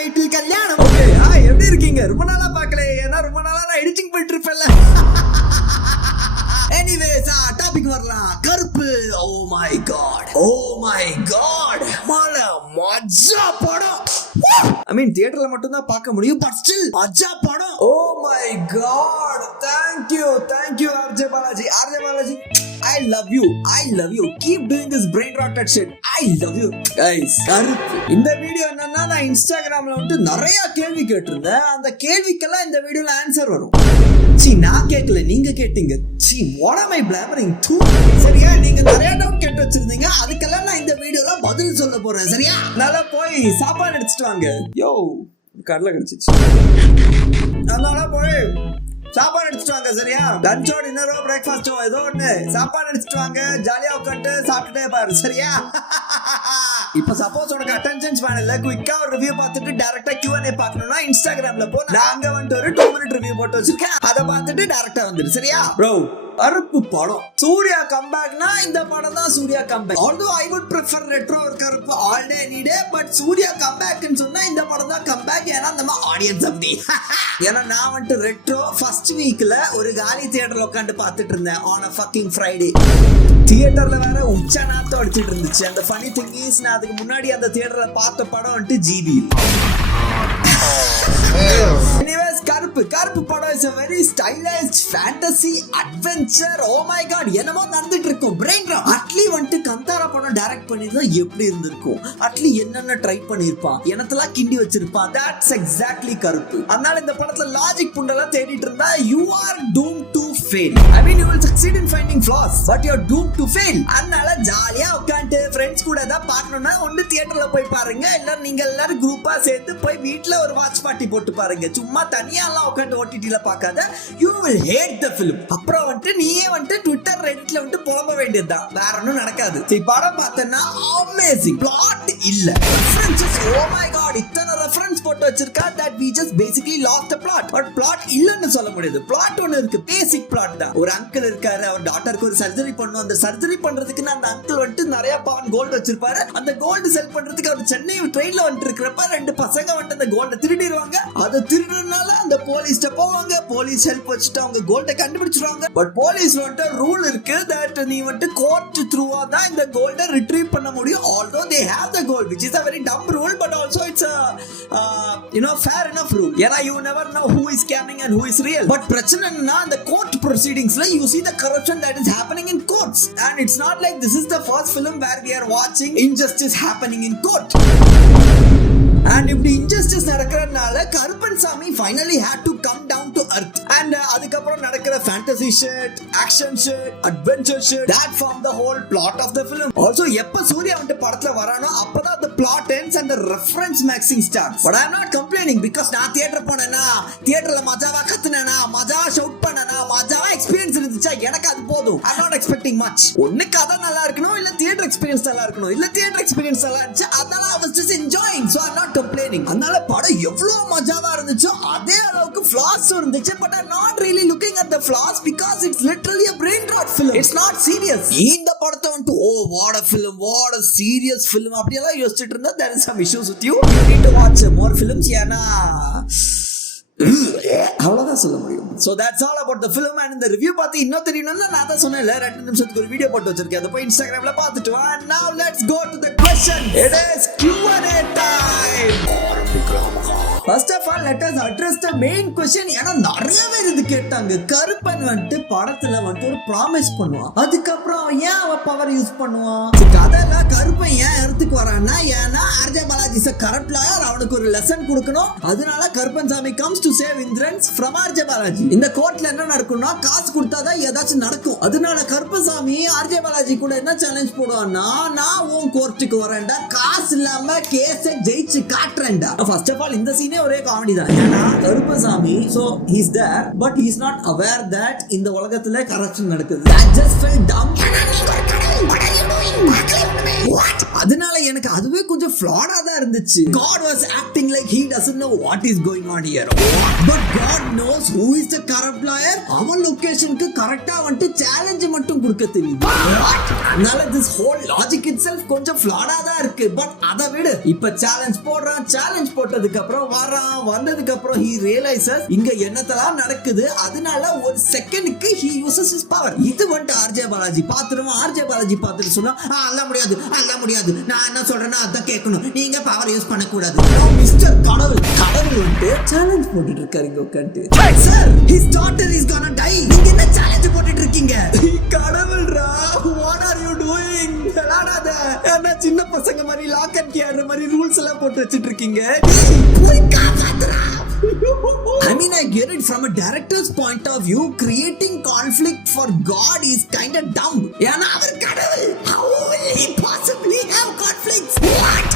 வீட்டில் கல்யாணம். எப்படி இருக்கீங்க? ரொம்ப நாளா பாக்கல. ஏன்னா ரொம்ப நாளா நான் எடிட்டிங் பண்ணிட்டு இருப்பேன்ல. எனிவேஸ் டாபிக் வரலாம். கருப்பு. ஓ மை காட் மஜா படம். ஐ மீன் தியேட்டர்ல மட்டும் தான் பார்க்க முடியும், பட் ஸ்டில் மஜா படம். Oh my God, thank you RJ Balaji. I love you. Keep doing this brain rotted shit. I love you guys. கருப்பு. இந்த வீடியோ என்னன்னா, நான் இன்ஸ்டாகிராம்ல வந்து நிறைய கேள்வி கேட்டிருந்தேன். அந்த கேள்விக்கெல்லாம் இந்த வீடியோல ஆன்சர் வரும். நான் கேட்கல, நீங்க கேட்டீங்க. what am I blabbering to? சரியா? நீங்க நிறைய டவுட் கேட்டு வச்சிருந்தீங்க, அதுக்கெல்லாம் நான் இந்த வீடியோல பதில் சொல்ல போறேன். சரியா? நல்லா போய் சாப்பாடு எடுத்துட்டு வாங்க. யோ கடலை கிடைச்சிச்சு, அதனால போய் சாப்பாடு எடுத்துட்டு வாங்க. சரியா? லஞ்சோ டின்னரோ பிரேக்ஃபாஸ்டோ ஏதோ ஒண்ணு சாப்பாடு எடுத்துட்டு வாங்க. ஜாலியா உட்காந்து சாப்பிட்டுட்டே பாரு. சரியா? இப்ப சப்போஸ் உனக்கு அட்டென்ஷன் ஸ்பேன் இல்ல, குயிக்கா ஒரு ரிவ்யூ பார்த்துட்டு டைரக்டா Q&A பார்க்கணும்னா இன்ஸ்டாகிராம்ல போ. நாங்க வந்துட்டு ஒரு 2 minute ரிவ்யூ போட்டு வச்சிருக்கேன், அதை பார்த்துட்டு டைரக்டா வந்துடு. சரியா ப்ரோ? கருப்பு படம் சூர்யா கம்பேக்னா இந்த படம் தான் Suriya comeback. although I would prefer retro or கருப்பு all day any day, but Suriya கம்பேக்னு சொன்னா இந்த படம் தான் கம்பேக். ஏன்னா நம்ம ஆடியன்ஸ் அப்படி. ஏன்னா நான் வந்துட்டு ரெட்ரோ ஃபர்ஸ்ட் வீக்ல ஒரு காலி தியேட்டர்ல உட்காந்து பார்த்துட்டு இருந்தேன் on a fucking Friday. தியேட்டர்ல வேற உச்ச நாத்தம் அடிச்சிட்டு இருந்துச்சு. அந்த ஃபனி திங் இஸ், நான் அதுக்கு முன்னாடி அந்த தியேட்டர்ல பார்த்த படம் வந்துட்டு ஜிபி. Anyways, கருப்பு படம் is a very stylized fantasy adventure. Oh my god, என்னமோ நடந்துட்டு இருக்கும். brain rot. அட்லி வந்துட்டு கந்தாரா படம் டைரக்ட் பண்ணிருந்தா எப்படி இருந்திருக்கும்? அட்லி என்னென்ன ட்ரை பண்ணிருப்பான், என்னத்தெல்லாம் கிண்டி வச்சிருப்பான். that's exactly கருப்பு. அதனால இந்த படத்துல லாஜிக் புண்டெல்லாம் தேடிட்டு இருந்தா you are doomed to fail. I mean, you will succeed in finding flaws, but you are doomed to fail. அதனால ஜாலியா உட்காந்து ஃப்ரெண்ட்ஸ் கூட தான் பார்க்கணும்னா ஒன்னு தியேட்டர்ல போய் பாருங்க, இல்ல நீங்க எல்லாரும் குரூப்பா சேர்ந்து போய் வீட்ல ஒரு வாட்ச் பார்ட்டி போட்டு பாருங்க. சும்மா தனியா எல்லாம் உட்காந்து ஓடிடில பார்க்காத. you will hate the film. அப்புறம் வந்துட்டு நீயே வந்துட்டு ட்விட்டர் ரெடிட்ல வந்துட்டு புலம்ப வேண்டியதுதான், வேற ஒன்றும் நடக்காது. சரி, படம் பார்த்தேன்னா அமேசிங். பிளாட் இல்ல, ரெஃபரன்சஸ். oh my god, இத்தனை ரெஃபரன்ஸ் போட்டு வச்சிருக்கா that we just basically lost the plot. But plot இல்லன்னு சொல்ல முடியாது. பிளாட் ஒன்னு இருக்கு, பேசிக் பிளாட் தான். ஒரு அங்கிள் இருக்காரு, அவர் டாட்டருக்கு ஒரு சர்ஜரி பண்ணும். அந்த சர்ஜரி பண்றதுக்கு அந்த அங்கிள் வந்துட்டு நிறைய பவுன் கோல்டு வச்சிருப்பாரு. அந்த கோல்டு செல் பண்றதுக்கு அவர் சென்னை ட்ரெயின்ல வந்துட்டு இருக்கிறப்ப 2 பசங்க வந்துட்டு அந்த கோல்ட திருடிடுவாங்க. அதை திருடுறதுனால அந்த போலீஸ்ட்ட போவாங்க. போலீஸ் ஹெல்ப் வச்சுட்டு அவங்க கோல்ட கண்டுபிடிச்சிருவாங்க. பட் போலீஸ் வந்துட்டு ரூல் இருக்கு that நீ வந்துட்டு கோர்ட் த்ரூவா தான் இந்த கோல்ட ரிட்ரீவ் பண்ண முடியும். although they have the gold, which is a very dumb rule, but also it's a fair enough rule. ஏன்னா you never know who is scamming and who is real. But பிரச்சனை என்னன்னா, அந்த court proceedingsல you see the corruption that is happening in courts, and it's not like this is the first film where we are watching injustice happening in court. And இப்படி injustice நடக்கிறதுனால கருப்பன் சாமி finally had to come down to earth. And அதுக்கப்புறம் நடக்கிற fantasy shit, action shit, adventure shit, that form the whole plot of the film. Also, எப்ப சூர்யா வந்து படத்துல வரானோ அப்பதான் the plot ends and the reference maxing starts. But I am not complaining because நான் theatre போனேனா, தியேட்டர்ல மஜாவா கத்துனேனா, மஜாவா shout பண்ணேனா, மஜாவா experience இருந்துச்சா, எனக்கு அது போதும். I'm not expecting much. ஒன்னு கதை நல்லா இருக்கணும், இல்ல தியேட்டர் எக்ஸ்பீரியன்ஸ் நல்லா இருக்கணும். இல்ல தியேட்டர் எக்ஸ்பீரியன்ஸ் நல்லா இருந்துச்சு, அதனால I was just enjoying, so I'm not complaining. அதனால படம் எவ்வளவு மஜாவா இருந்துச்சோ அதே அளவுக்கு flaws இருந்துச்சு. But I'm not really looking at the flaws because it's literally a brain rot film. It's not serious. இந்த படத்தை வந்து what a film, what a serious film அப்படியெல்லாம் யோசிச்சுட்டு இருந்தா there is some issues with you. You need to watch more films. ஏன்னா அவ்வளவுதான் சொல்ல முடியும். So that's all about the film. And இந்த ரிவ்யூ பார்த்து இன்னும் தெரியணும்னா நான் தான் சொன்னேன்ல, 2 நிமிஷத்துக்கு ஒரு வீடியோ போட்டு வச்சிருக்கேன், அதை போய் இன்ஸ்டாகிராம்ல பார்த்துட்டு வா. Now let's go to the question. It is Q&A time. First of all, let us address the main question. ஏன்னா நிறைய பேர் இது கேட்டாங்க. கருப்பன் வந்துட்டு படத்துல வந்துட்டு ஒரு ப்ராமிஸ் பண்ணுவான், அதுக்கப்புறம் ஏன் அவ பவர் யூஸ் பண்ணுவான்? கதையில கருப்பன் ஏன் இடத்துக்கு வரான்னா, ஏன்னா RJ Balaji is a corrupt lawyer, அவனுக்கு ஒரு லெசன் கொடுக்கணும். அதனால கருப்பன் சாமி comes to save Indrans from RJ Balaji. இந்த கோர்ட்ல என்ன நடக்கும்னா, காசு கொடுத்தாதான் ஏதாச்சும் நடக்கும். அதனால கருப்பசாமி RJ Balaji கூட என்ன சேலஞ்ச் போடுவான்னா, நான் உன் கோர்ட்டுக்கு வரேன்டா, காசு இல்லாம கேஸை ஜெயிச்சு காட்டுறேன்டா. ஃபர்ஸ்ட் ஆஃப் ஆல் இந்த சீனே ஒரே காமெடி தான். ஏன்னா Karuppasamy so he's there but he is not aware that இந்த உலகத்துல கரப்ஷன் நடக்குது. That just felt dumb. What are you doing? What? அதனால எனக்கு அதுவே கொஞ்சம் ஃப்ளாடா தான் இருந்துச்சு. God was acting like he doesn't know what is going on here. But God knows who is the corrupt lawyer. அவன் லொகேஷனுக்கு கரெக்ட்டா வந்து சேலஞ்ச் மட்டும் கொடுக்க தெரியுது. அதனால this whole logic itself கொஞ்சம் ஃப்ளாடா தான் இருக்கு. பட் அதை விட இப்ப சேலஞ்ச் போடுறான். சேலஞ்ச் போட்டதுக்கு அப்புறம் வந்ததுக்கு அப்புறம் he realizes இங்க என்னதெல்லாம் நடக்குது. அதனால ஒரு செகண்டுக்கு he uses his power. இது வந்து ஆர்ஜே பாலாஜி பாத்துருவோம். ஆர்ஜே பாலாஜி பாத்துட்டு சொன்னா அல்ல முடியாது நான் என்ன சொல்றேன்னா அத கேட்கணும், நீங்க பவர் யூஸ் பண்ண கூடாது. மிஸ்டர் கடவுள் வந்து சேலஞ்ச் போட்டுட்டு இருக்காருங்க உட்கார்ந்து. Sir his daughter is gonna die. நீங்க என்ன சேலஞ்ச் போட்டுட்டு இருக்கீங்க? கடவுள்ரா, what are you doing? விளையாடாத. என்ன சின்ன பசங்க மாதிரி லாக் அண்ட் கீ ஆடுற மாதிரி ரூல்ஸ் எல்லாம் போட்டு வச்சிட்டு இருக்கீங்க. போய் காப்பாத்துறா. I mean, I get it from a director's point of view. Creating conflict for God is kind of dumb. ஏன்னா அவர் கடவுள். How will he possibly have conflicts? What?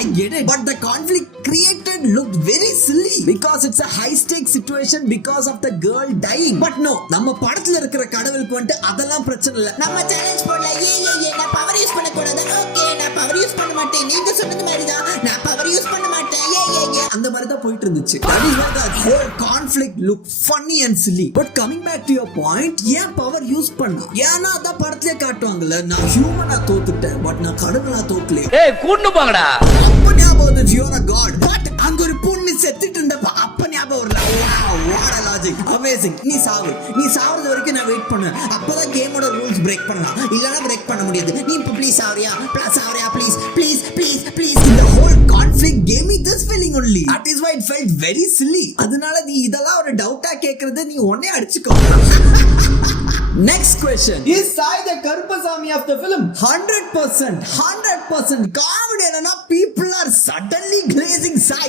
I get it. But the conflict created looked very silly because it's a high stakes situation because of the girl dying. But no, நம்ம படத்துல இருக்கிற கடவுளுக்கு வந்து அதெல்லாம் பிரச்சனை இல்ல. நம்ம சேலஞ்ச் போடல. நான் பவர் யூஸ் பண்ண கூடாது. ஓகே, நான் பவர் யூஸ் பண்ண மாட்டேன். நீங்க சொன்னது மாதிரி தான். நான் பவர் யூஸ் பண்ண மாட்டேன். அந்த மாதிரி தான் போயிட்டு இருந்துச்சு. That is why the whole conflict looked funny and silly. But coming back to your point, ஏன் பவர் யூஸ் பண்ணா? ஏன்னா அத படத்திலே காட்டுவாங்கல, நான் ஹியூமனா தோத்துட்டேன் பட் நான் கடவுளா தோக்கல. ஏய் கூட்னு போங்கடா. அப்ப ஞாபகம் வந்து you are a god. But அங்க ஒரு பொண்ணு செத்துட்டு இருந்தப்ப அப்ப ஞாபகம் வரல. Wow, what a logic. Amazing. நீ சாவுறது வரைக்கும் நான் வெயிட் பண்ணுவேன். அப்பதான் கேமோட ரூல்ஸ் பிரேக் பண்ணலாம். இல்லனா பிரேக் பண்ண முடியாது. நீ please Saawariya please. The whole conflict gave me this feeling only. That is why it felt very silly. அதனால நீ இதெல்லாம் ஒரு டவுட்டா கேக்குறது நீ ஒண்ணே அடிச்சுக்கோ. Next question. Is Sai the Karuppasamy of the film? 100%. Comedy என்னன்னா people are suddenly glazing Sai.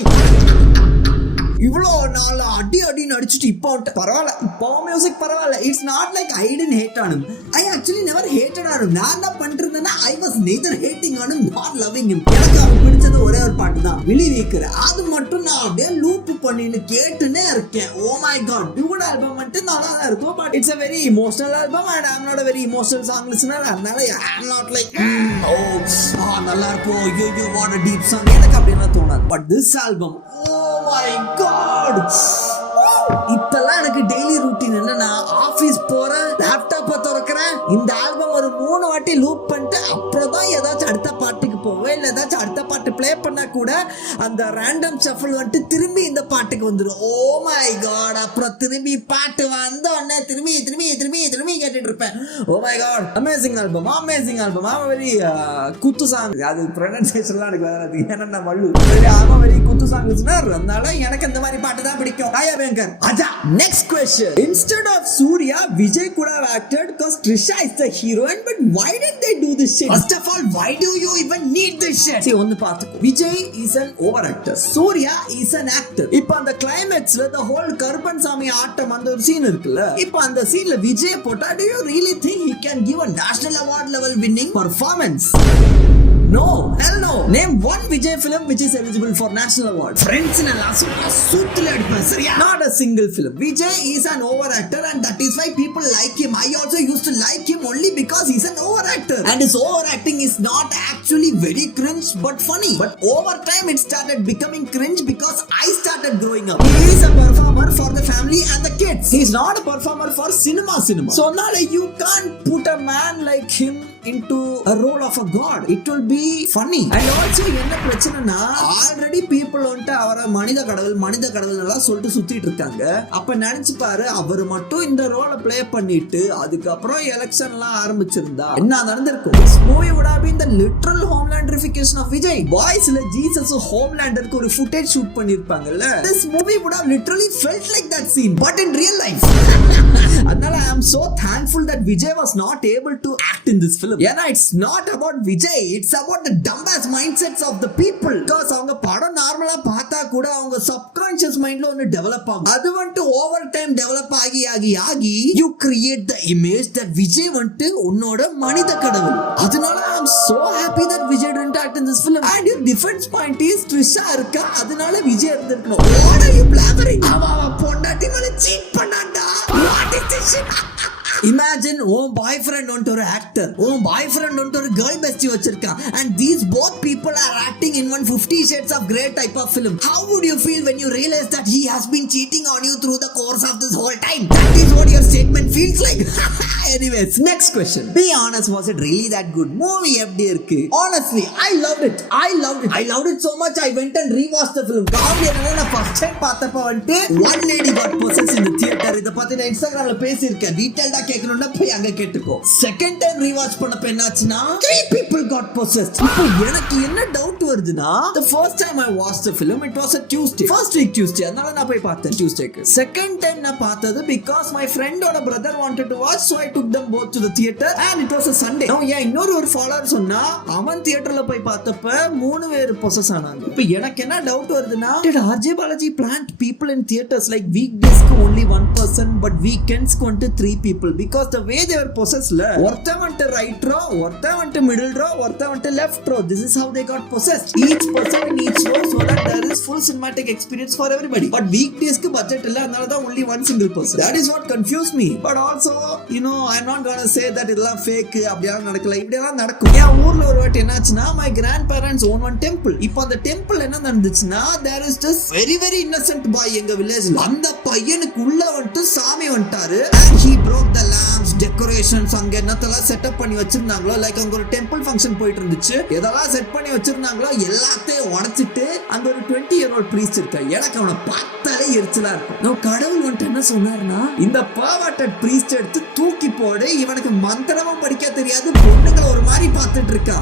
இவ்வளோ நாள் அடி நடிச்சுட்டு இப்போ பரவாயில்ல, இப்போ மியூசிக் பரவாயில்ல. It's not like I didn't hate on him. I actually never hated on him. நான் என்ன பண்ணிருந்தேன்னா I was neither hating on him not loving him. எனக்கு அவன் பிடிச்சது ஒரே ஒரு பாட்டு தான், விழி வீக்குற. அது மட்டும் நான் அப்படியே லூப் பண்ணின்னு கேட்டுனே இருக்கேன். Oh my God, dude album மட்டும் நல்லா தான் இருக்கும். But it's a very emotional album and I'm not a very emotional song listener. அதனால I'm not like நல்லா இருக்கும், ஐயோ what a deep song, எனக்கு அப்படிலாம் தோணாது. But this album, oh my god, இப்பெல்லாம் எனக்கு டெய்லி ரூட்டீன் என்னன்னா, ஆபீஸ் போறேன், லேப்டாப்பை திறக்கிறேன், இந்த ஆல்பம் ஒரு 3 வாட்டி லூப் பண்ணிட்டு அப்புறம் தான் ஏதாச்சும் அடுத்த பாட்டுக்கு போவேன். இல்லை ஏதாச்சும் அடுத்த பாட்டு பிளே பண்ணா கூட அந்த ரேண்டம் ஷஃபிள் வந்துட்டு திரும்பி இந்த பாட்டுக்கு வந்துடும். ஓ மை காட், அப்புறம் திரும்பி பாட்டு வந்த உடனே திரும்பி கேட்டுட்டு இருப்பேன். Oh my God, amazing album. Very குத்து சாங். அது ப்ரொனன்சியேஷன்லாம் எனக்கு வராது, ஏன்னா மல்லு. சரி, ஆமா, வெரி குத்து சாங் லிசனர். அதனால எனக்கு இந்த மாதிரி பாட்டு தான் பிடிக்கும். பயங்கர். Adha, next question. Instead of Surya, Vijay could have acted because Trisha is the heroine. But why did they do this shit? First of all, why do you even need this shit? See, ஒன்னு பாத்துக்கோ. Vijay is an overactor. Surya is an actor. இப்போ அந்த கிளைமேக்ஸ்ல the whole கருப்பன்சாமி ஆட்டம் அந்த ஒரு scene இருக்குல்ல, இப்போ அந்த சீன்ல விஜய் போட்டா, do you really think he can give a national award level winning performance? No, hell no. Name one Vijay film which is eligible for national award. Friends in a suitla adippan seriya. Not a single film. Vijay is an overactor and that is why people like him. I also used to like him only because he's an overactor. And his overacting is not actually very cringe but funny. But over time it started becoming cringe because I started growing up. He is a performer for the family and the kids. He is not a performer for cinema. So now you can't put a man like him into a role of a god. It will be funny. And also என்ன பிரச்சனைனா, already people வந்துட்டு அவரை மனித கடவுள் எல்லாம் சொல்லிட்டு சுத்திட்டு இருக்காங்க. அப்ப நினைச்சு பாரு, அவர் மட்டும் இந்த ரோலை பிளே பண்ணிட்டு அதுக்கப்புறம் எலெக்ஷன்லாம் ஆரம்பிச்சிருந்தா என்ன நடந்திருக்கும்? This movie would have been the literal homelanderification of Vijay. Boysல ஜீசஸ் ஹோம்லேண்டருக்கு ஒரு footage shoot பண்ணிருப்பாங்கல்ல. This movie would have literally felt like that scene but in real life. அதனால I am so thankful that Vijay was not able to act in this film. film. ஏன்னா it's not about Vijay, it's about the dumbass mindsets of the people. Because அவங்க படம் நார்மலா பார்த்தா கூட அவங்க subconscious mindல ஒன்னு develop ஆகும். அது வந்துட்டு ஓவர் டைம் டெவலப் ஆகி you create the image that Vijay வந்துட்டு உன்னோட மனித கடவுள். அதனால I'm so happy that Vijay didn't act in this film. And your defense point is Trisha இருக்கா, அதனால விஜய் இருந்திருக்கணும். What are you blabbering? அவ பொண்டாட்டி மேல cheat பண்ணாண்டா. What is this shit? Imagine உன் பாய் ஃப்ரெண்ட் வந்துட்டு ஒரு ஆக்டர், உன் பாய் ஃப்ரெண்ட் வந்துட்டு ஒரு கேர்ள் பெஸ்டி வச்சிருக்கான், and these both people are acting in one 50 Shades of Grey type of film. How would you feel when you realize that he has been cheating on you through the course of this whole time? That is what your statement feels like. Anyways, next question. Be honest, was it really that good? Movie எப்படி இருக்கு? Honestly, I loved it. I loved it so much I went and rewatched the film. Comedy என்னன்னா நான் first time பார்த்தப்ப வந்துட்டு one lady got possessed in the theater. இத பத்தி நான் இன்ஸ்டாகிராம்ல பேசியிருக்கேன். டீடைலா கேட்கணும்னா போய் அங்க கேட்டுக்கோ. செகண்ட் டைம் ரீவாட்ச் பண்ணப்ப என்னாச்சுன்னா 3 people got possessed. இப்போ எனக்கு என்ன டவுட் வருதுன்னா, the first time I watched the film it was a Tuesday, first week Tuesday, அதனால நான் போய் பார்த்தேன் Tuesdayக்கு. செகண்ட் டைம் நான் பார்த்தது because my friend ஓட brother wanted to watch, so I took them both to the theater and it was a Sunday. now ஏன் இன்னொரு follower சொன்னா அவன் தியேட்டர்ல போய் பார்த்தப்ப 3 பேர் possess ஆனாங்க. இப்போ எனக்கு என்ன டவுட் வருதுன்னா, did RJ Balaji plant people in theaters like weekdays க்கு only 1 person but weekends க்கு only 3 people? Because the way they were possessed, ஒருத்தன் வந்துட்டு right row, ஒருத்தன் வந்துட்டு middle row, ஒருத்தன் வந்துட்டு left row. This is how they got possessed. Each person in each row so that there is full cinematic experience for everybody. But weekdays க்கு budget இல்ல, அதனால தான் only one single person. That is what confused me. But also, you know, I'm not gonna say that இதெல்லாம் fake, அப்படியெல்லாம் நடக்கல, இப்படியெல்லாம் நடக்கும். என் ஊர்ல ஒரு வாட்டி என்னாச்சுன்னா, my grandparents own one temple. இப்போ அந்த டெம்பிள் என்ன நடந்துச்சுன்னா, there is this very very innocent boy எங்க வில்லேஜ்ல. அந்த பையனுக்கு உள்ள வந்துட்டு சாமி வந்துட்டாரு and he broke the lamps, decorations, அங்க என்னத்தெல்லாம் செட்டப் பண்ணி வச்சிருந்தாங்களோ, லைக் அங்க ஒரு டெம்பிள் ஃபங்க்ஷன் போயிட்டு இருந்துச்சு, எதெல்லாம் செட் பண்ணி வச்சிருந்தாங்களோ எல்லாத்தையும் உடைச்சிட்டு அங்க ஒரு 20-year-old priest இருக்கா. எனக்கு அவனை பார்த்தாலே எரிச்சலா இருக்கும். நான் கடவுள் வந்துட்டு என்ன சொன்னாருன்னா, இந்த perverted priest எடுத்து தூக்கி போடு, இவனுக்கு மந்திரமும் படிக்க தெரியாது, பொண்ணுங்களை ஒரு மாதிரி பார்த்துட்டு இருக்கா.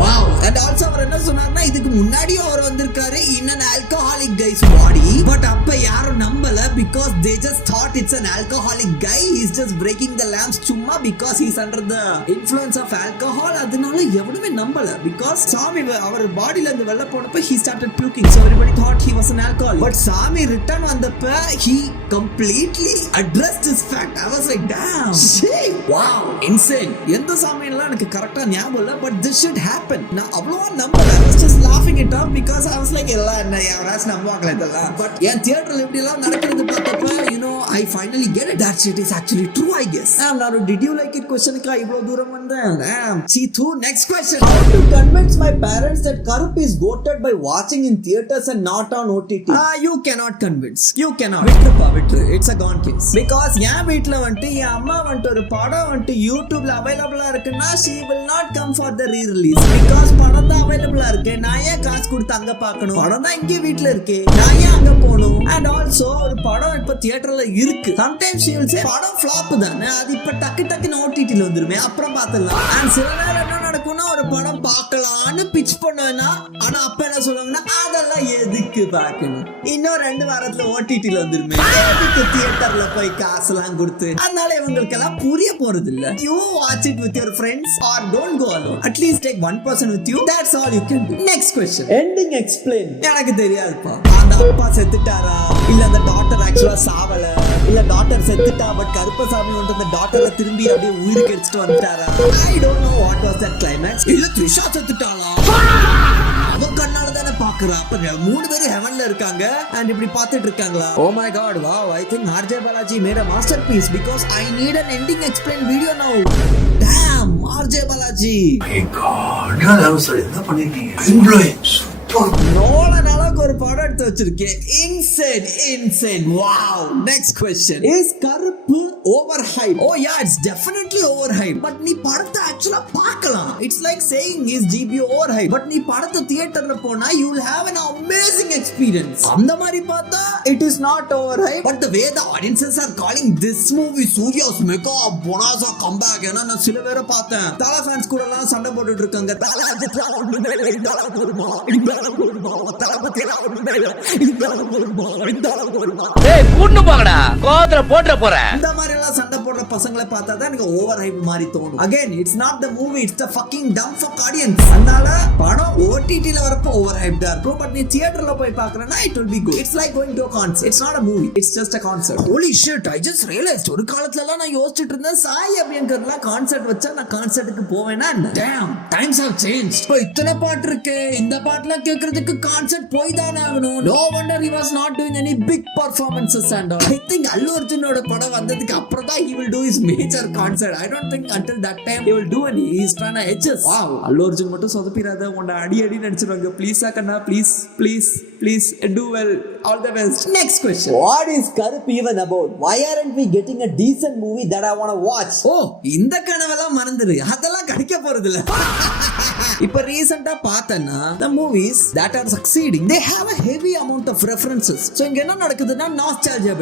Wow. And also அவர் என்ன சொன்னாருன்னா, இதுக்கு முன்னாடியும் அவர் வந்திருக்காரு in an alcoholic guy's body, but அப்ப யாரும் நம்பல because they just thought it's an alcoholic guy, he's just breaking the lamps சும்மா because he's under the influence of alcohol. அதனால எவனுமே நம்பல because சாமி அவர் பாடியில இருந்து வெளில போனப்ப he started puking, so everybody thought he was an alcoholic. But சாமி ரிட்டர்ன் வந்தப்ப he completely addressed this fact. I was like, damn shit, wow, insane. எந்த சாமியெல்லாம் எனக்கு கரெக்ட்டா ஞாபகம் இல்ல, but this should happen. நான் அவ்வளவா நம்பல, I was just laughing it off because I was like, எல்லாம் என்ன யாராச்சும் நம்புவாங்களா இதெல்லாம். But என் தியேட்டர்ல இப்படி எல்லாம் நடக்கிறது பார்த்தப்ப, you know, I finally get it. That shit is actually true, I guess. நான் did you like it questionக்கு இவ்வளவு தூரம் வந்தேன். See through. Next question. How to convince my parents that Karuppu is goated by watching in theaters and not on OTT? You cannot convince. You cannot. விட்டுரு. It's a gone case. Because என் வீட்ல வந்துட்டு என் அம்மா வந்துட்டு ஒரு படம் வந்துட்டு YouTubeல அவைலபிளா இருக்குன்னா she will not come for the re-release. Because படம் தான் அவைலபிளா இருக்கு, நான் ஏன் காசு கொடுத்து அங்க பார்க்கணும்? படம் தான் இங்கே வீட்ல இருக்கு, நான் ஏன் அங்க போகணும்? And also ஒரு படம் இப்ப தியேட்டர்ல இருக்கு, sometimes she will say படம் flop தானே, அது இப்ப டக்குன்னு OTTல வந்துருமே, அப்புறம் பார்த்துடலாம். And சில நேரம் என்ன நடக்கும்னா, ஒரு படம் பார்க்கலாம்னு பிட்ச் பண்ணுவேன்னா, ஆனா அப்ப என்ன சொல்லுவாங்கன்னா, அதெல்லாம் எதுக்கு பார்க்கணும், இன்னும் 2 வாரத்துல OTTல வந்துருமே, எதுக்கு தியேட்டர்ல போய் காசுலாம் கொடுத்து? அதனால இவங்களுக்கு எல்லாம் புரிய போறது இல்ல. You watch it with your friends or don't go alone. At least take one person with you. That's all you can do. Next question. Ending explain. எனக்கு தெரியாதுப்பா. அந்த அப்பா செத்துட்டாரா, இல்ல அந்த டாக்டர் ஆக்சுவலா சாவல, இல்ல டாக்டர் செத்துட்டா பட் கருப்பசாமி வந்து அந்த டாக்டரை திரும்பி அப்படியே உயிருக்கு எடுத்துட்டு வந்துட்டாரா? I don't know what was that climax. இல்ல த்ரிஷா செத்துட்டாளா? அவன் கண்ணால தானே பாக்குறா. அப்ப 3 பேரும் ஹெவன்ல இருக்காங்க and இப்படி பார்த்துட்டு இருக்காங்களா? Oh my god, wow, I think RJ Balaji made a masterpiece because I need an ending explain video now. Damn, RJ Balaji. My god, நான் என்ன பண்ணிருக்கீங்க? Influence. நோலனாலக்கு ஒரு படம் எடுத்து வச்சிருக்கேன். Insane. Wow. Next question. Is கருப்பு overhype? Oh yeah, it's definitely overhype. But நீ படத்தை actually பார்க்கலாம். It's like saying is GBO overhype. But நீ படத்தை தியேட்டர்ல போனா you will have an amazing experience. அந்த மாதிரி பார்த்தா it is not overhype. But the way the audiences are calling this movie Surya's mega bonanza comeback, ஏன்னா நான் சில பேரை பார்த்தேன், தல ஃபேன்ஸ் கூட எல்லாம் சண்டை போட்டுட்டு இருக்காங்க. கூட்டு போங்கடா, கோவத்துல போட்டுற போறேன். இந்த மாதிரி எல்லாம் சண்டை போடுற பசங்களை பார்த்தா தான் எனக்கு ஓவர் ஹைப் மாதிரி தோணும். Again it's not the movie, it's the fucking dump for audience. அதனால படம் ஓடிடில வரப்போ ஓவர் ஹைப்டா இருக்கும், பட் நீ தியேட்டர்ல போய் பார்க்கறனா it will be good. It's like going to a concert. It's not a movie, it's just a concert. Holy shit, I just realized ஒரு காலத்துல எல்லாம் நான் யோசிச்சிட்டு இருந்தேன் சாய் அபியங்கர்லாம் கான்சர்ட் வச்சா நான் கான்சர்ட்டுக்கு போவேனா. Damn, times have changed. இப்போ இத்தனை பாட்டு இருக்கு, இந்த பாட்டுலாம் கேட்கிறதுக்கு கான்சர்ட் போய் தான் ஆகணும். No wonder he was not doing any big performances and all. I think அல்லு அர்ஜுனோட படம் வந்ததுக்கு அப்புறம் தான் he will do his major concert. I don't think until that time he will do any. He is trying to edges. Wow, அல்லு அர்ஜுன் மட்டும் சொதப்பிராத, உன்னை அடி நடிச்சிருவாங்க. Please கண்ணா, please do well. All the best. Next question. What is Karuppu even about? Why aren't we getting a decent movie that I want to watch? Oh, இந்த கனவெல்லாம் மறந்துரு, அதெல்லாம் கிடைக்க போறது இல்ல. இப்ப ரீசெண்டா பார்த்தேன்னா the movies that are succeeding, they have a heavy amount of references. So இங்க என்ன நடக்குதுன்னா nostalgia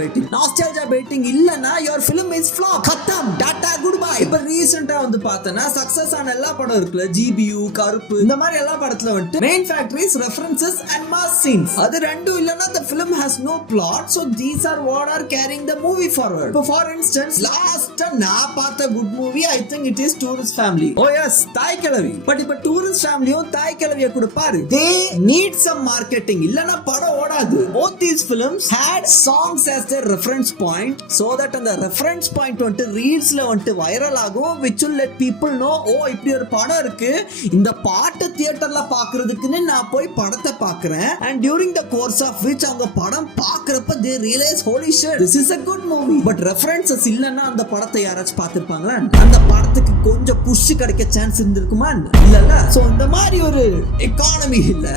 baiting இல்லனா your film is flop. கத்தம், Tata, goodbye. இப்ப ரீசெண்டா வந்து பார்த்தேன்னா சக்சஸ் ஆன எல்லா படம் இருக்குல, GBU, கருப்பு, இந்த மாதிரி எல்லா படத்துல வந்து main factor is references and mass scenes. அது ரெண்டும் இல்லனா the film has no plot. So these are what are carrying the movie forward. For instance, last நான் பார்த்த good movie I think it is Tourist Family. Oh yes, தாய் கிழவி. But இப்ப Tourist Familyயும் தாய் கிழவியை கூட பாரு, they need some marketing, இல்லனா படம் ஓடாது. Both these films had songs as their reference point, so that அந்த reference point வந்து ரீல்ஸ்ல வந்து வைரல் ஆகும், which will let people know, oh இப்படி ஒரு படம் இருக்கு, இந்த பாட்டு தியேட்டர்ல பார்க்கிறதுக்குன்னு நான் போய் படத்தை பார்க்கறேன். And during the course of which அவங்க படம் பார்க்கறப்ப they realize, holy shit, this is a good movie. But references இல்லனா அந்த படத்தை யாராச்சும் பார்த்திருப்பாங்களா? அந்த படத்துக்கு கொஞ்சம் புஷ் கிடைக்க சான்ஸ் இருந்திருக்குமா? இல்லல்ல. So இந்த மாதிரி ஒரு எக்கானமி இல்ல.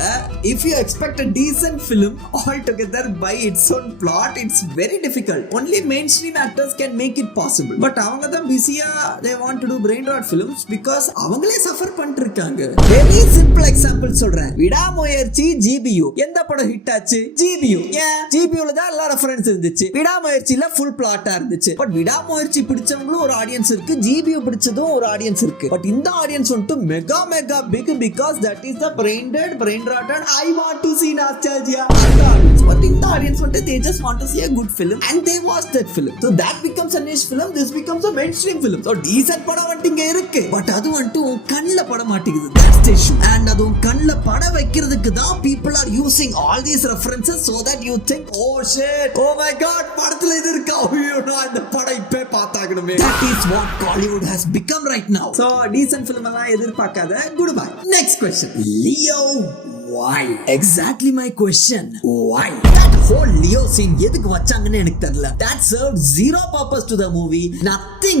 If you expect a decent film altogether by its own plot, it's very difficult. Only mainstream actors can make it possible. But அவங்க தான் பிஸியா they want to do brain rot films because அவங்களே suffer பண்ணிட்டு இருக்காங்க. Very simple example சொல்றேன். விடாமுயற்சி GBU எந்த படம் ஹிட் ஆச்சு? GBU. ஏன்? GBUல தான் எல்லா ரெஃபரன்ஸ் இருந்துச்சு. விடாமுயற்சில ஃபுல் பிளாட்டா இருந்துச்சு. பட் விடாமுயற்சி பிடிச்சவங்களும் ஒரு ஆடியன்ஸ் இருக்கு, GBU பிடிச்சதும் ஒரு ஆடியன்ஸ் இருக்கு. பட் இந்த ஆடியன்ஸ் வந்து mega big because that is the brain rotted I want to see nostalgia. But in the audience they just want to see a good film and they watch that film. So that becomes a niche film, this becomes a mainstream film. So decent படம் வந்து இங்க இருக்கு, but அது வந்து உன் கண்ணுல பட மாட்டேங்குது. That's the issue. And அது உன் கண்ணுல பட வைக்கிறதுக்கு தான் people are using all these references so that you think, oh shit, oh my god, படத்துல இது இருக்கா, ஐயோ நான் இந்த படம் இப்ப பார்த்தாகணுமே. That is what Hollywood has become right now. So decent film எல்லாம் எதிர்பார்க்காத, goodbye. Next question. Leo, why? Exactly my question. Why? That whole Leo scene எதுக்கு வச்சாங்கன்னு எனக்கு தெரியல. That served zero purpose to the movie. Nothing.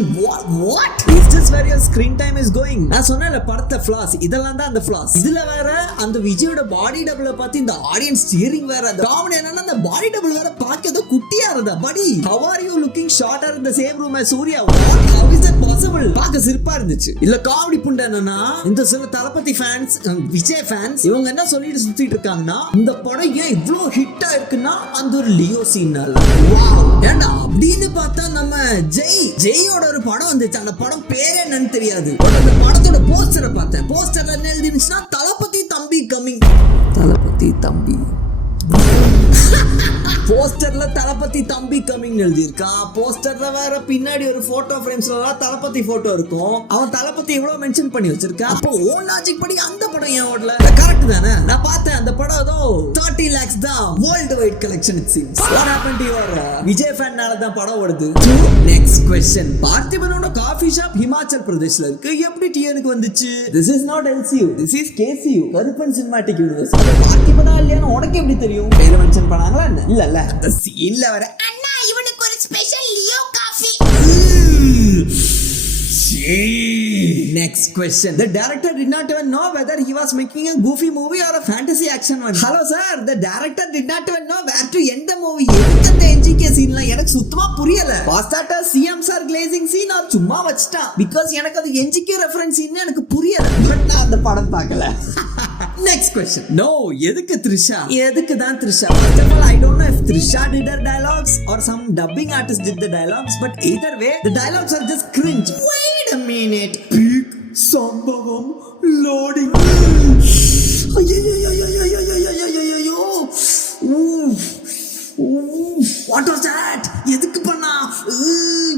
What? Is this where your screen time is going? நான் சொன்னேன்ல படத்தை flaws, இதெல்லாம் தான் அந்த flaws. இதுல வேற அந்த விஜயோட பாடி டபுளை பார்த்து இந்த ஆடியன்ஸ் ஸ்டியரிங் வேற. அந்த காமெடி என்னன்னா அந்த பாடி டபுள் வேற பார்க்கதோ குட்டியா இருந்தா. buddy, how are you looking shorter in the same room as Surya? What? How is that possible? பார்க்க சிரிப்பா இருந்துச்சு. இல்ல காமெடி புண்டை என்னன்னா இந்த சில தளபதி ஃபேன்ஸ், விஜய் ஃபேன்ஸ் இவங்க என்ன சொல்லிட்டு சுத்திட்டு இருக்காங்கன்னா, இந்த படம் ஏன் இவ்ளோ ஹிட் ஆயிருக்குன்னா அந்த ஒரு லியோ சீனால. வாவ், ஏன்னா அப்படின்னு பார்த்தா நம்ம ஜெயோட ஒரு படம் வந்துச்சு, அந்த படம் பேரே என்னன்னு தெரியாது. அந்த படத்தோட போஸ்டரை பார்த்தேன், போஸ்டர்ல என்ன எழுதிருந்துச்சுன்னா தளபதி தம்பி கமிங். தளபதி தம்பி போஸ்டர்ல தளபதி தம்பி கமிங் எழுதியிருக்கான். போஸ்டர்ல வேற பின்னாடி ஒரு போட்டோ ஃப்ரேம்ஸ்ல தளபதி போட்டோ இருக்கும். அவன் தளபதி எவ்வளவு மென்ஷன் பண்ணி வச்சிருக்கான். அப்போ ஓன் லாஜிக் படி அந்த படம் ஏன் ஓடல? கரெக்ட் தானே? நான் பார்த்தேன் அந்த படம் ஏதோ 30 lakhs தான் world wide collection it seems. What happen to your Vijay ஃபேன்னால தான் படம் ஓடுது. Next question. பார்த்திபனோட காபி ஷாப் ஹிமாச்சல் பிரதேஷ்ல இருக்கு, எப்படி டிஎனுக்கு வந்துச்சு? This is not LCU, this is KCU, Karuppan cinematic universe. பார்த்திபனா இல்லையான்னு உனக்கு எப்படி தெரியும்? பேரை மென்ஷன் பண்ணாங்களா என்ன? இல்ல அந்த சீன்ல வர அண்ணா இவனுக்கு ஒரு special Leo coffee. Next question. The director did not even know whether he was making a goofy movie or a fantasy action one. Hello sir, the director did not even know where to end the movie. இந்த NGK சீன்ல எனக்கு சுத்தமா புரியல. Was that a CM sir glazing scene or சும்மா வச்சிட்டான்? Because எனக்கு அது NGK reference scene எனக்கு புரியல. பட் நான் அந்த படம் பார்க்கல. Next question. No, எதுக்கு த்ரிஷா? எதுக்கு தான் Trisha? First of all, I don't know if Trisha did her dialogues or some dubbing artist did the dialogues, but either way, the dialogues are just cringe. Wait a minute. Peak Sambhavam loading. What was that? எதுக்கு பண்ணா?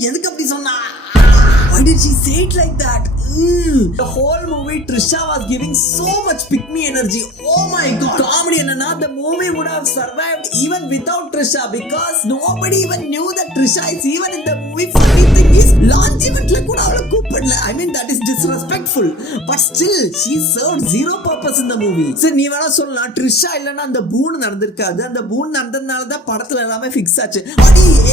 எதுக்கு அப்படி சொன்னா? did she say it like that? The whole movie Trisha was giving so much pick me energy. Oh my god. Comedy enna the movie would have survived even without Trisha because nobody even knew that Trisha is even in the movie. Funny thing is launch event la kuda avla கூப்பிடல. I mean that is disrespectful, but still she served zero purpose in the movie. So நீ வேணா சொல்லலாம் Trisha இல்லனா அந்த பூன் நடந்திருக்காது. அந்த பூன் நடந்ததனால தான் படத்துல எல்லாமே ஃபிக்ஸ் ஆச்சு.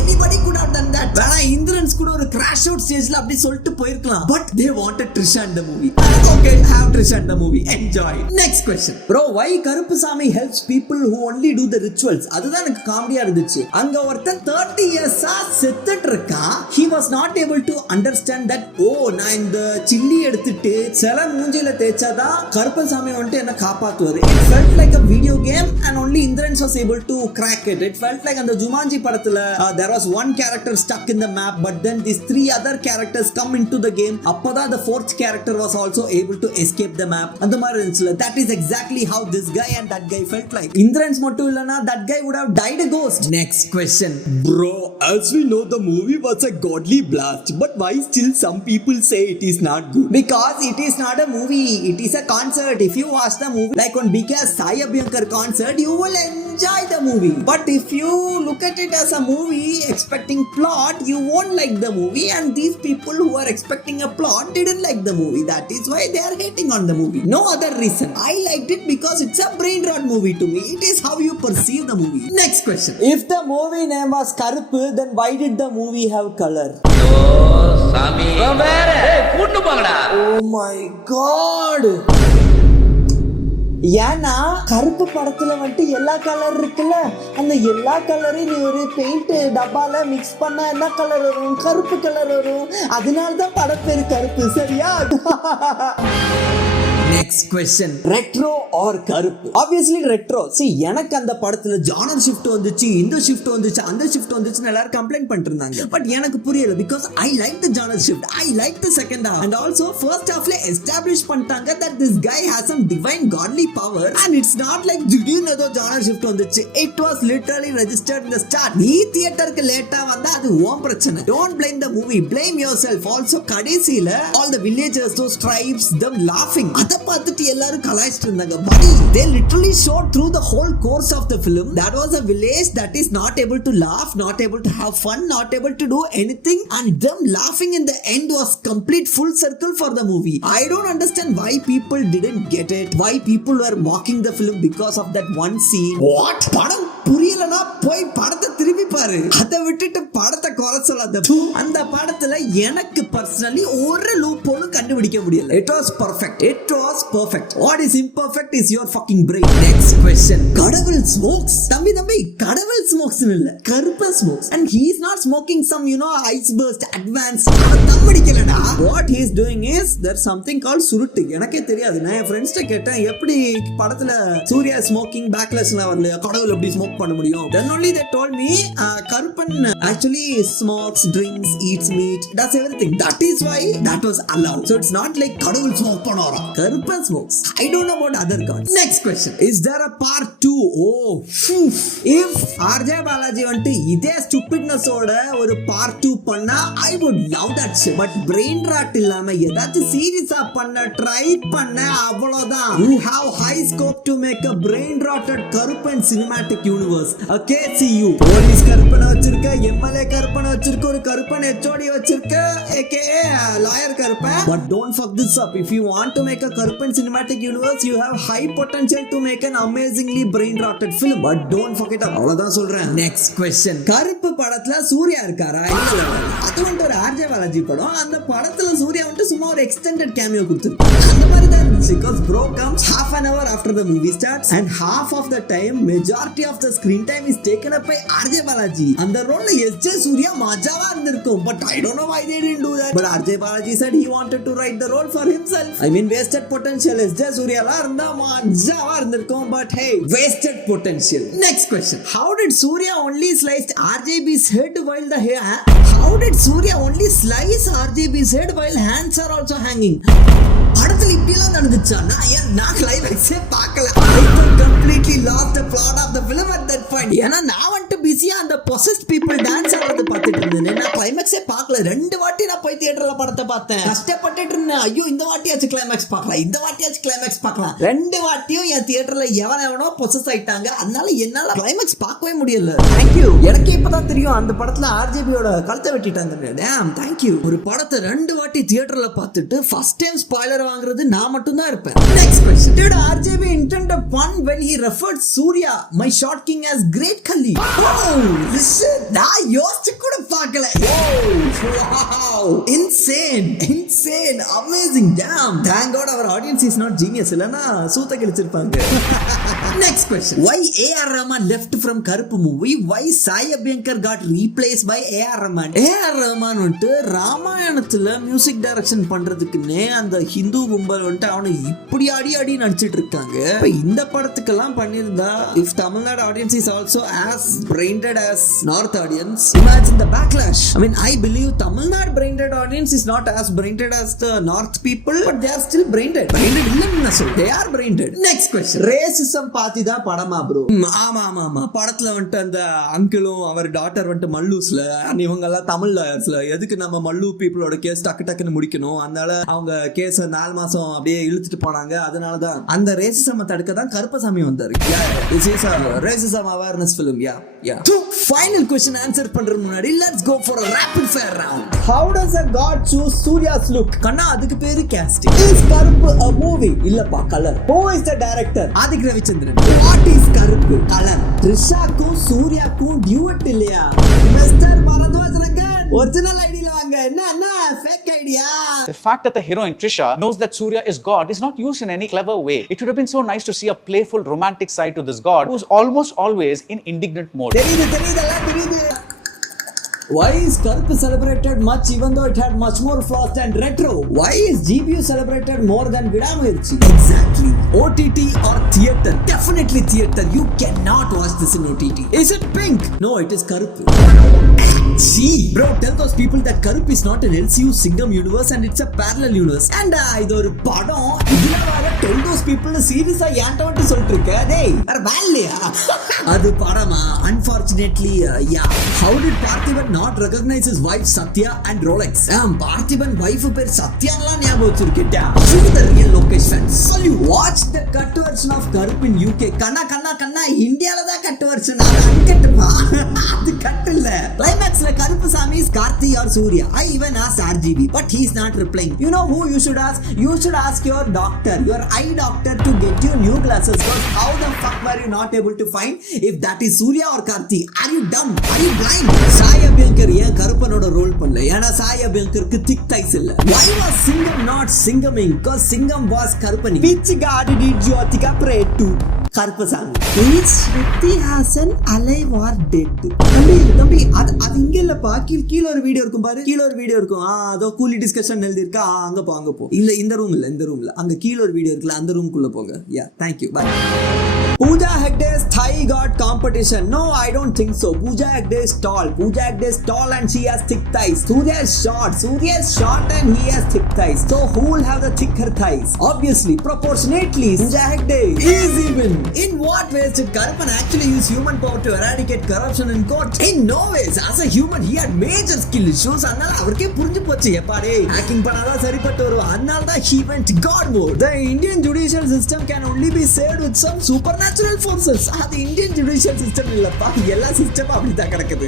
Anybody could have done that. வேணா இந்திரன்ஸ் கூட ஒரு கிராஷ் அவுட் ஸ்டேஜ்ல அப்படி சொல்லிட்டு போயிருக்கலாம். But they wanted Trisha in the movie. Okay, have Trisha in the movie. Enjoy. Next question. Bro, why Karuppusamy helps people who only do the rituals? அதுதான் எனக்கு காமெடியா இருந்துச்சு. அங்க ஒருத்தன் 30 இயர்ஸா செத்துட்டு இருக்கான். He was not able to understand that நான் இந்த சில்லி எடுத்துட்டு சில மூஞ்சில தேய்ச்சாதான் கருப்பசாமி வந்துட்டு என்ன காப்பாத்துவாரு. It felt like a video game and only Indrans was able to crack it. It felt like அந்த ஜுமான்ஜி படத்துல there was one character stuck in the map but then these 3 other characters come into the game. அப்பதான் the 4th character was also able to escape the map. அந்த மாதிரி இருந்துச்சுல. That is exactly how this guy and that guy felt like. Indrans மட்டும் இல்லனா that guy would have died a ghost. Next question. Bro, as we know the movie was a godly blast, but why still some people say it is not good? Because it is not a movie, it is a concert. If you watch the movie like on Bigger Sai Abhyankar concert, you will enjoy the movie. But if you look at it as a movie expecting plot, you won't like the movie, and these people who are expecting a plot didn't like the movie. That is why they are hating on the movie. No other reason. I liked it because it's a brain rot movie to me. It is how you perceive the movie. Next question. If the movie name was Karuppu, then why did the movie have color? சாமி கூட்டு போங்கடா. Oh my god. ஏன்னா கருப்பு படத்துல வந்துட்டு எல்லா colour இருக்குல்ல, அந்த எல்லா கலரையும் நீ ஒரு பெயிண்ட் டப்பால மிக்ஸ் பண்ணா என்ன கலர் வரும்? கருப்பு கலர் வரும். அதனாலதான் படம் பேரு கருப்பு. சரியா? Next question. Retro or கருப்பு? Obviously retro. See, எனக்கு அந்த படத்துல ஜானர் ஷிஃப்ட் வந்துச்சு, இந்த ஷிஃப்ட் வந்துச்சு, அந்த ஷிஃப்ட் வந்துச்சுன்னு எல்லாரும் கம்ப்ளைண்ட் பண்ணிட்டு இருந்தாங்க. பட் எனக்கு புரியல because I like the genre shift. I like the second half. And also first halfல establish பண்ணிட்டாங்க that this guy has some divine godly power and it's not like திடீர்னு ஏதோ ஜானர் ஷிஃப்ட் வந்துச்சு. It was literally registered in the start. நீ தியேட்டருக்கு லேட்டா வந்தா அது உன் பிரச்சனை. Don't blame the movie. Blame yourself. Also கடைசில all the villagers, those tribes, them laughing. அத பார்த்துட்டு எல்லாரும் கலாய்ச்சிட்டு இருந்தாங்க. Buddy, they literally showed through the whole course of the film that was a village that is not able to laugh, not able to have fun, not able to do anything, and them laughing in the end was complete full circle for the movie. I don't understand why people didn't get it, why people were mocking the film because of that one scene. What? படம் புரியலனா போய் படத்தை திருப்பி பாரு. அதை விட்டுட்டு படத்தை குறை சொல்லாத. அந்த படத்துல எனக்கு பர்சனலி ஒரு லூப் போலும் கண்டுபிடிக்க முடியல. It was perfect. It was perfect. What is imperfect is your fucking brain. Next question. கடவுள் smokes. தம்பி கடவுள் smokes இல்ல, Karuppan smokes. And he is not smoking some ice burst advanced. தம்பிடிக்கலடா. What he is doing is there's something called சுருட்டு. எனக்கே தெரியாது. நான் என் friends கேட்டேன் எப்படி படத்துல சூர்யா ஸ்மோக்கிங் பேக்லெஸ்ல வரல, கடவுள் எப்படி ஸ்மோக் பண்ண முடியும்? Then only they told me Karuppan actually smokes, drinks, eats meat, does everything. That is why that was allowed. So it's not like கடவுள் ஸ்மோக் பண்ணாரா, Karuppan smokes. I don't know about other gods. Next question. Is there a part 2? Oh, if RJ Balaji வந்துட்டு இதே stupidness ஓட ஒரு part 2 பண்ணா I would love that shit. But brain rot இல்லாம ஏதாச்சும் சீரியஸா பண்ண ட்ரை பண்ண அவ்வளவுதான். You have high scope to make a brain rotted Karuppan cinematic universe. Okay, see you. Police கருப்பனை வச்சிருக்க, MLA கருப்பனை வச்சிருக்க, ஒரு கருப்பன் HOD வச்சிருக்க, aka lawyer Karuppan. But don't fuck this up. If you want to make a Karuppan cinematic universe, you have high potential to make an amazingly brain rotted film. But don't fuck it up. அவ்வளவுதான் சொல்றேன். Next question. கருப்பு படத்துல சூர்யா இருக்காரா? இல்ல. அது வந்து ஒரு RJ Balaji படம். அந்த படத்துல சூர்யா வந்து சும்மா ஒரு extended cameo கொடுத்திருக்காரு. அந்த மாதிரி தான் இருந்துச்சு. Because bro comes half an hour after the movie starts and half of the time majority of the screen time is taken up by RJ Balaji. அந்த ரோல்ல SJ சூர்யா மஜாவா இருந்திருக்கும். But I don't know why they didn't do that. But RJ Balaji said he wanted to write the role for himself. I mean wasted potential. SJ சூர்யாலா இருந்தா மஜாவா இருந்திருக்கும். But hey, wasted potential. Next question. How did Surya only sliced RJB's head while the hair? How did Surya only slice RJB's head while hands are also hanging? படத்துல இப்படி எல்லாம் நடந்துச்சா? நான் கிளைமேக்ஸே பார்க்கல. I completely lost the plot of the film at that point. ஏன்னா நான் வந்துட்டு பிஸியா அந்த possessed people dance ஆடுறது பார்த்துட்டு இருந்தேன். நான் கிளைமேக்ஸே பார்க்கல. 2 வாட்டி நான் போய் தியேட்டர்ல படத்தை பார்த்தேன். கஷ்டப்பட்டுட்டு இருந்தேன். ஐயோ இந்த வாட்டியாச்சும் கிளைமேக்ஸ் பார்க்கலாம், இந்த வாட்டியாச்சும் கிளைமேக்ஸ் பார்க்கலாம். 2 வாட்டியும் என் தியேட்டர்ல எவனோ பொசஸ் ஆயிட்டாங்க. அதனால என்னால கிளைமேக்ஸ் பார்க்கவே முடியல. தேங்க்யூ. எனக்கு இப்பதான் தெரியும் அந்த படத்துல ஆர்ஜேபியோட கழுத்தை வெட்டிட்டாங்க. Dam thank you. ஒரு படத்தை 2 வாட்டி தியேட்டர்ல பார்த்துட்டு ஃபர்ஸ்ட் டைம் ஸ்பாயிலர் வாங்குறது நான் மட்டும் தான் இருப்பேன். Next question. Did RJB intend a pun when he referred Surya, my short king, as great Kali? Oh, listen, நான் யோசிச்சு கூட பார்க்கல. Wow, insane, amazing, damn. Thank God our audience is not genius. இல்லனா சூத்த கிழிச்சிருப்பாங்க. Next question. Why A.R. Rahman left from Karuppu movie? Why Sai Abhyankar got replaced by A.R. Rahman? A.R. Rahman வந்துட்டு ராமாயணத்துல music direction பண்றதுக்குன்னே அந்த ஹிந்து கும்பல் வந்துட்டு அவனை இப்படி அடி நடிச்சிட்டு இருக்காங்க. இந்த படத்துக்கெல்லாம் பண்ணியிருந்தா if Tamil Nadu audience is also as brain dead as North audience, imagine the backlash. I mean, I believe Tamil Nadu brain dead audience is not as brain dead as the North people, but they are still brain dead. Brain dead இல்லன்னு சொல்ல, they are brain dead. Next question. Racism பாத்தி தான் படமா bro? ஆமா படத்துல வந்துட்டு அந்த அங்கிளும் அவர் daughter வந்துட்டு மல்லூஸ்ல இவங்க எல்லாம் தமிழ் லாயர்ஸ்ல எதுக்கு நம்ம மல்லு பீப்புளோட கேஸ் டக்குன்னு முடிக்கணும், அதனால அவங்க கேஸ் 4 மாசம் அப்படியே இழுத்துட்டு போனாங்க. அதனாலதான் அந்த ரேசிசம் தடுக்க தான் கருப்பசாமி வந்தாரு. This is a racism awareness film. Yeah. Final question answer பண்றதுக்கு முன்னாடி let's go for a rapid fire round. How does a god choose Surya's look? கண்ணா அதுக்கு பேரு casting. Is Karuppu a movie? இல்லப்பா color. Who is the director? Adhik Ravichandran. What is Karuppu? Color. த்ரிஷாக்கும் சூர்யாக்கும் dude இல்லையா? Mister Baradwaj Rangan original ஐடியில வாங்க. என்ன fake idea? The fact that the heroine Trisha knows that Surya is God is not used in any clever way. It would have been so nice to see a playful romantic side to this god who's almost always in indignant mode. தெரியுது. Why is Karuppu celebrated much even though it had much more flaws than retro? Why is GBU celebrated more than Vidamuyirchi? Exactly. OTT or theater? Definitely theater. You cannot watch this in OTT. Is it pink? No, it is Karuppu. See, bro, tell those people that Karuppu is not an LCU Singham universe and it's a parallel universe. And இது ஒரு படம். இதுல வர tell those people சீரியஸா ஏன்ட்ட வந்து சொல்லிட்டு இருக்க. டேய் வேற வேலையா? அது படமா? Unfortunately, yeah. How did Parthiban not recognize his wife Satya and Rolex? Parthiban wife பேர் சத்யான்லாம் ஞாபகம் வச்சிருக்கேன். See the real location. Salute. Watch the cut version of Karuppu in UK. கண்ணா இந்தியால தான் cut version. அது அன்கட்டுப்பா. அது கட் இல்ல. Climaxல Karuppu is Karthi or Surya. I even asked RGB, but he's not replying. You know who you should ask? You should ask your doctor, your eye doctor, to get you new glasses. Because how the fuck were you not able to find if that is Surya or Karthi? Are you dumb? Are you blind? Sai Abhyankar ஏன் கருப்பனோட role பண்ணல? ஏன்னா Sai அபியங்கருக்கு thick thighs இல்ல. Why was Singham not Singhaming? Because Singham was Karupani. Which god did Jyotika pray to? Karuppasamy. Is Shruti Hassan alive or dead? தம்பி அது இங்க இல்லப்பா. கீழ ஒரு வீடியோ இருக்கும் பாரு. கீழ ஒரு வீடியோ இருக்கும். அதோ கூலி டிஸ்கஷன் எழுதி இருக்கா. அங்க போ. இல்ல இந்த ரூம்ல அங்க கீழ ஒரு வீடியோ இருக்குல, அந்த ரூம்க்குள்ள போங்க. Yeah, thank you. Bye. Pooja Hegde's thigh god competition. No, I don't think so. Pooja Hegde is tall and she has thick thighs. Surya is short and he has thick thighs. So who will have the thicker thighs? Obviously, proportionately, Pooja Hegde is even. In what ways did Karuppan actually use human power to eradicate corruption in court? In no ways. As a human, he had major skill issues. அதனால அவருக்கே புரிஞ்சு போச்சு. எப்பாடே hacking பண்ணாதான் சரிப்பட்டு வரும். அதனால தான் he went god mode. The Indian judicial system can only be saved with some supernatural forces. அது இந்தியன் ஜுடிஷியல் சிஸ்டம் இல்லப்பா. எல்லா சிஸ்டமும் அப்படிதான் கிடக்குது.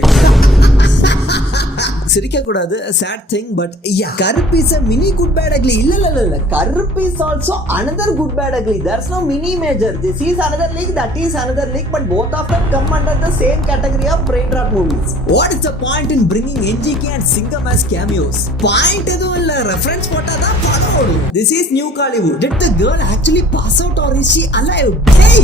சிரிக்க கூடாது. sad thing, but yeah, Karuppu is a mini good bad ugly. இல்ல Karuppu is also another good bad ugly. There's no mini major. This is another league, that is another league, but both of them come under the same category of brain rot movies. What is the point in bringing NGK and Singham as cameos? Point எதுவும் இல்ல, reference போட்டாதான் படம் ஓடும். This is new Hollywood. Did the girl actually pass out or is she alive? Hey,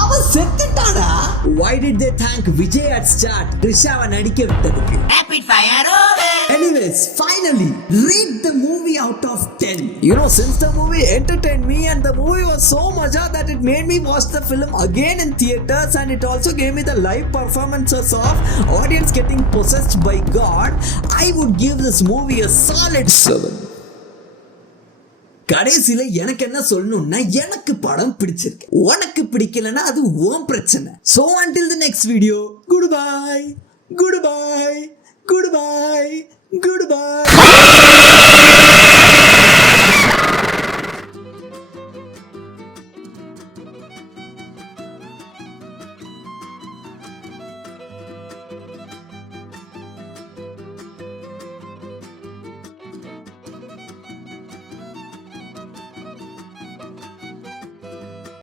அவ செத்துட்டாடா. Why did they thank Vijay at start? த்ரிஷாவை நடிக்க விட்டதுக்கு. Rapid fire over. Anyways, finally, rate the movie out of 10. You know, since the movie entertained me and the movie was so much that it made me watch the film again in theaters, and it also gave me the live performances of audience getting possessed by God, I would give this movie a solid 7. கடைசியில எனக்கு என்ன சொல்லணும்னா, எனக்கு படம் பிடிச்சிருக்கு, உனக்கு பிடிக்கலன்னா அது உன் பிரச்சனை. So until the next video, goodbye, goodbye, goodbye, goodbye.